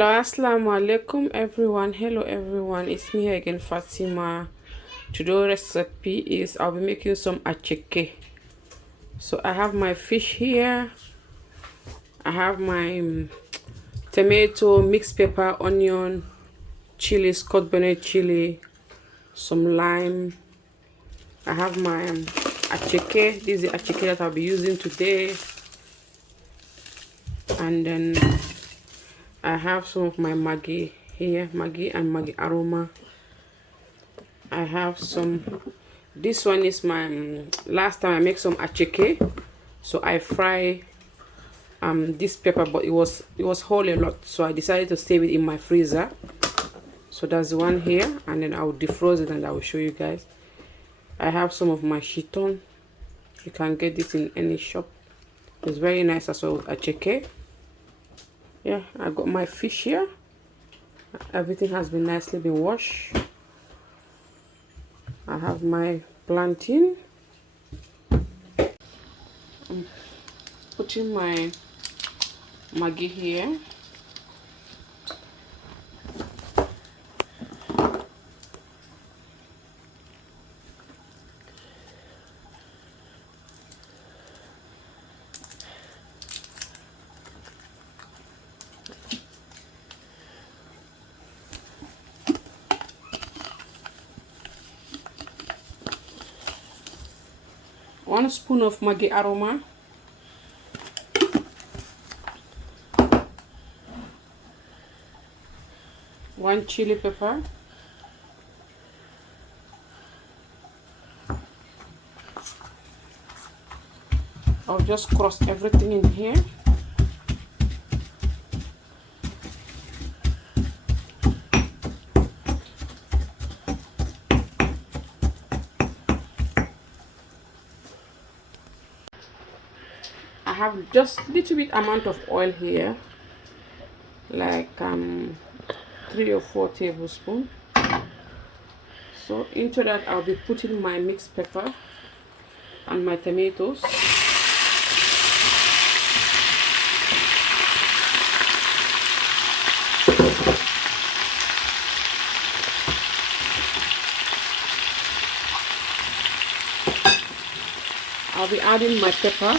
Hello, assalamu alaikum everyone. Hello everyone, it's me here again, Fatima. Today's recipe is I'll be making some attieke. So I have my fish here, I have my tomato, mixed pepper, onion, chili, scotch bonnet chili, some lime. I have my attieke. This is the attieke that I'll be using today. And then I have some of my Maggi here, Maggi and Maggi aroma. I have some, this one is my last time I make some attieke, so I fry this pepper, but it was whole a lot, so I decided to save it in my freezer. So that's the one here, and then I will defrost it and I will show you guys. I have some of my chiton. You can get this in any shop. It's very nice as well, attieke. Yeah, I got my fish here. Everything has been nicely washed. I have my plantain. I'm putting my Maggi here. One spoon of Maggi aroma. One chili pepper. I'll just cross everything in here. I have just little bit amount of oil here, like 3 or 4 tablespoons. So into that I'll be putting my mixed pepper and my tomatoes. I'll be adding my pepper.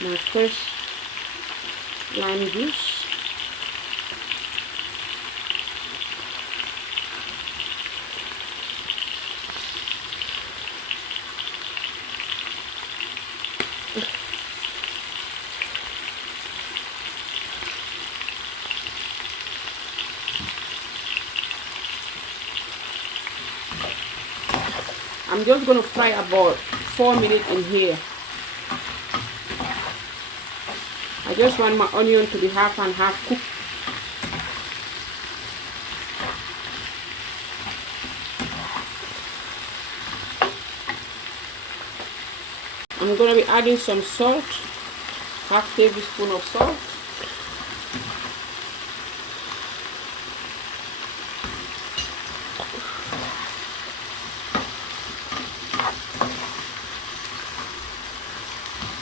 My fresh lime juice. I'm just going to fry about 4 minutes in here. I just want my onion to be half and half cooked. I'm going to be adding some salt, half tablespoon of salt.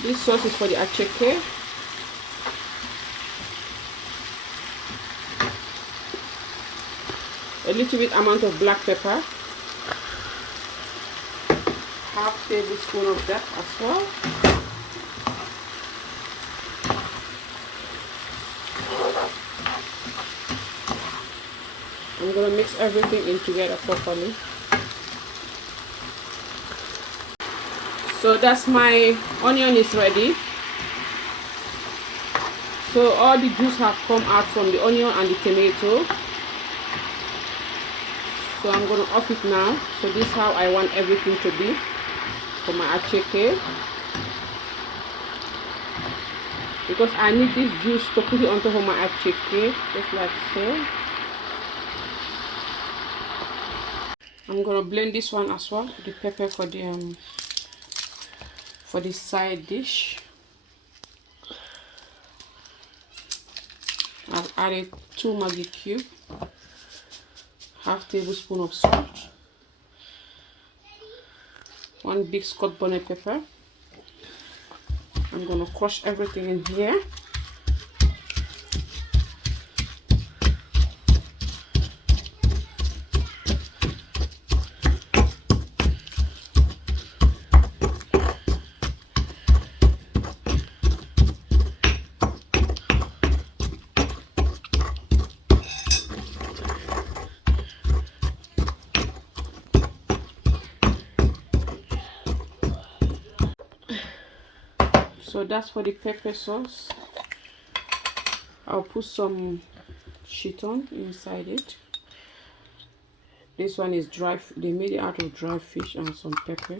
This sauce is for the attieke. A little bit amount of black pepper, half tablespoon of that as well. I'm going to mix everything in together properly. So that's my onion is ready. So all the juice have come out from the onion and the tomato. So I'm going to off it now. So this is how I want everything to be for my attieke, because I need this juice to put it on top of my attieke, just like so. I'm going to blend this one as well, the pepper for the side dish. I've added 2 Maggi cubes. half tablespoon of salt, 1 big Scotch bonnet pepper. I'm gonna crush everything in here. So that's for the pepper sauce. I'll put some chiton inside it. This one is dry, they made it out of dry fish and some pepper.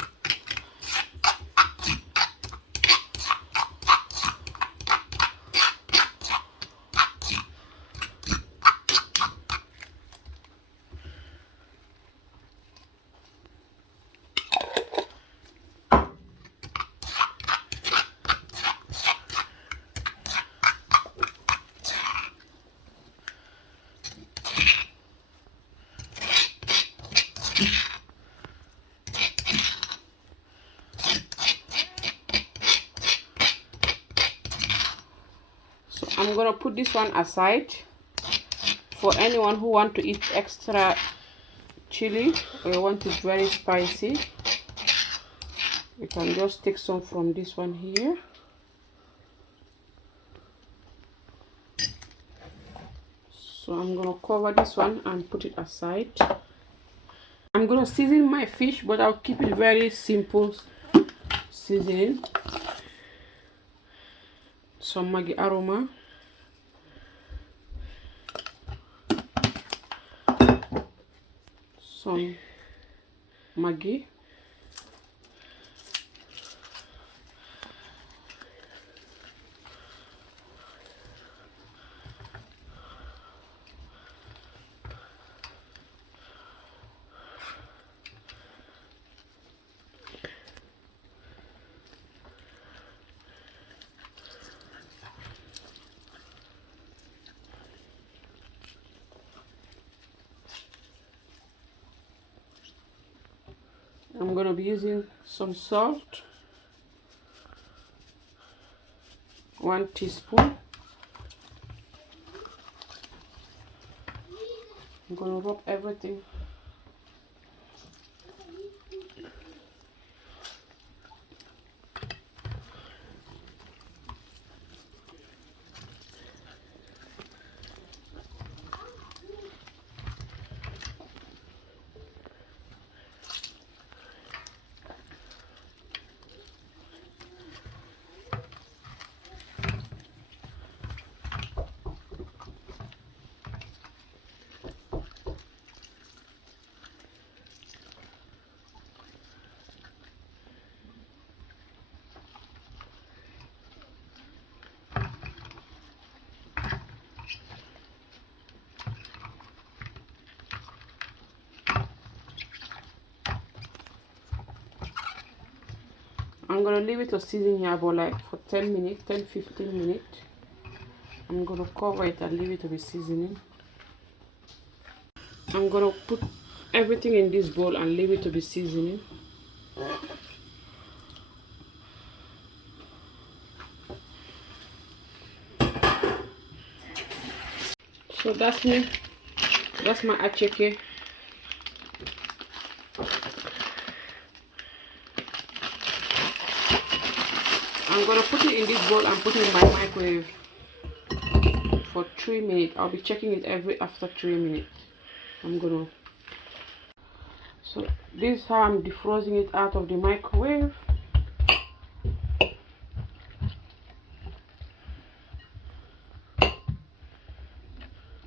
So I'm gonna put this one aside. For anyone who want to eat extra chili or you want it very spicy, you can just take some from this one here. So I'm gonna cover this one and put it aside. I'm gonna season my fish, but I'll keep it very simple seasoning. Some Maggi aroma, some Maggi, I'm gonna be using some salt, 1 teaspoon. I'm gonna rub everything. I'm gonna leave it to season here about like for 10 minutes, 10-15 minutes. I'm gonna cover it and leave it to be seasoning. I'm gonna put everything in this bowl and leave it to be seasoning. So that's me. That's my attieke. I'm gonna put it in this bowl and put it in my microwave for 3 minutes. I'll be checking it after 3 minutes. So this is how I'm defrosting it out of the microwave.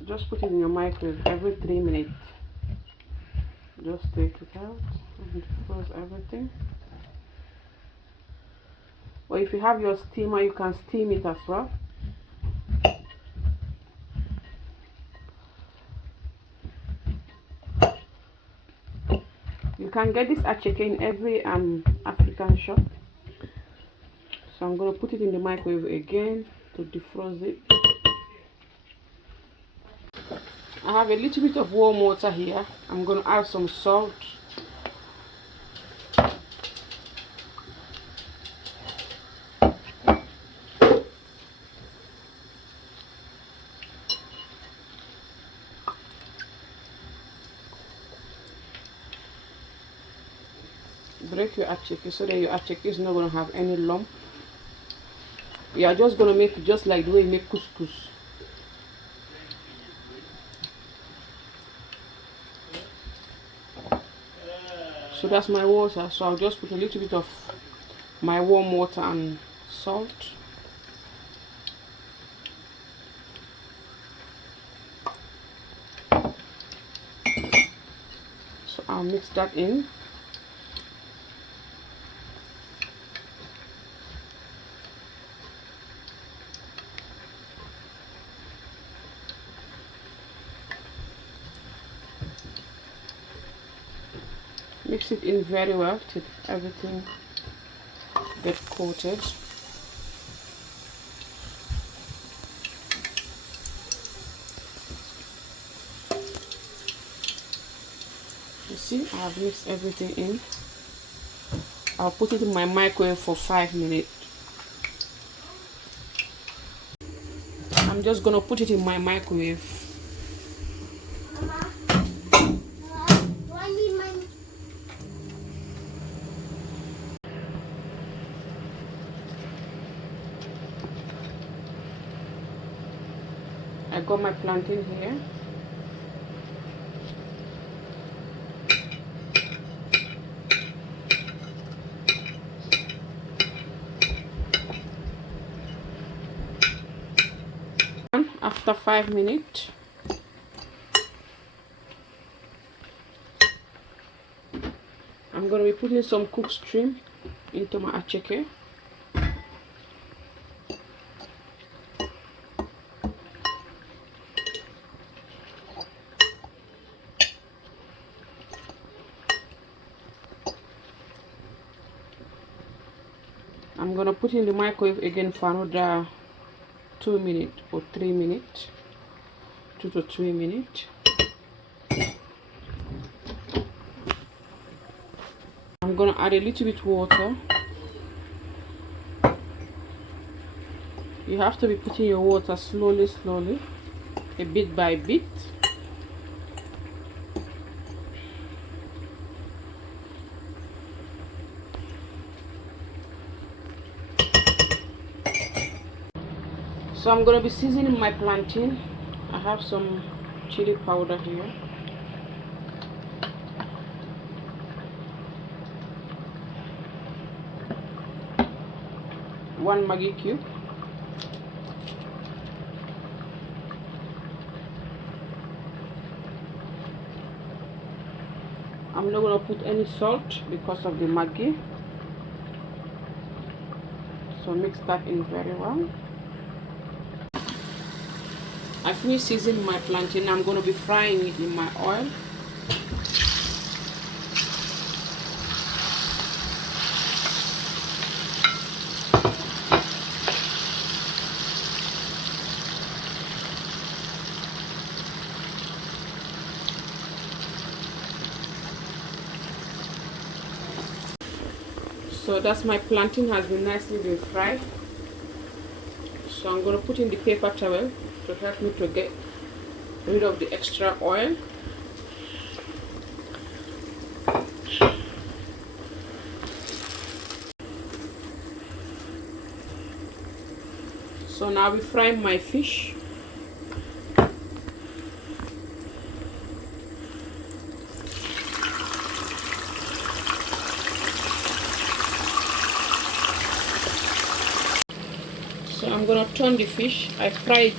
Just put it in your microwave every 3 minutes. Just take it out and defrost everything. Or if you have your steamer, you can steam it as well. You can get this attieke in every African shop. So I'm going to put it in the microwave again to defrost it. I have a little bit of warm water here. I'm going to add some salt. Break your attieke so that your attieke is not going to have any lump. You are just going to make it just like the way you make couscous. So that's my water. So I'll just put a little bit of my warm water and salt. So I'll mix that in. Mix it in very well till everything gets coated. You see, I have mixed everything in. I'll put it in my microwave for 5 minutes. I'm just gonna put it in my microwave. I got my plantain here. After 5 minutes, I'm going to be putting some cooked shrimp into my attieke. I'm going to put in the microwave again for another 2 minutes or 3 minutes, 2 to 3 minutes. I'm going to add a little bit water. You have to be putting your water slowly, a bit by bit. So I'm going to be seasoning my plantain. I have some chili powder here. One Maggi cube. I'm not going to put any salt because of the Maggi. So mix that in very well. I finished seasoning my plantain. I'm going to be frying it in my oil. So that's my plantain has been nicely fried. So I'm going to put in the paper towel to help me to get rid of the extra oil. So now we fry my fish. So I'm gonna turn the fish. I fried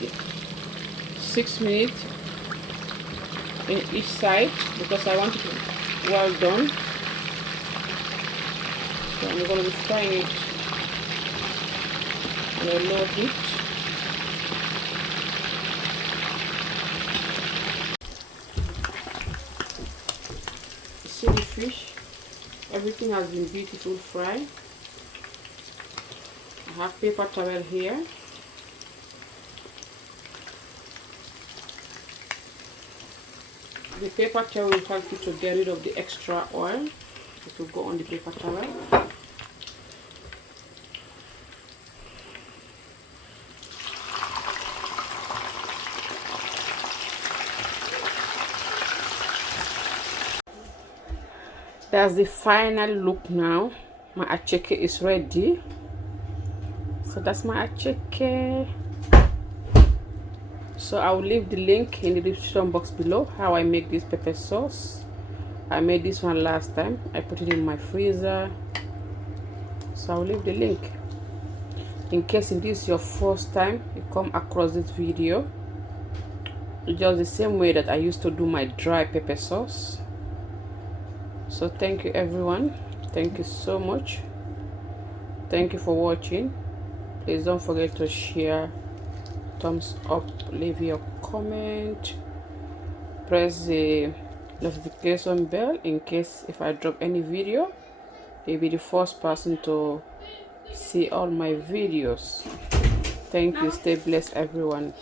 6 minutes in each side because I want it well done. So I'm gonna be frying it on a low heat. See the fish? Everything has been beautifully fried. I have paper towel here. The paper towel will help you to get rid of the extra oil. It will go on the paper towel. That's the final look now. My attieke is ready. So that's my attieke. So I will leave the link in the description box below how I make this pepper sauce. I made this one last time. I put it in my freezer. So I'll leave the link. In case it is your first time you come across this video, it's just the same way that I used to do my dry pepper sauce. So thank you everyone. Thank you so much. Thank you for watching. Please don't forget to share, thumbs up, leave your comment, press the notification bell in case if I drop any video, you'll be the first person to see all my videos. Thank you. Stay blessed everyone.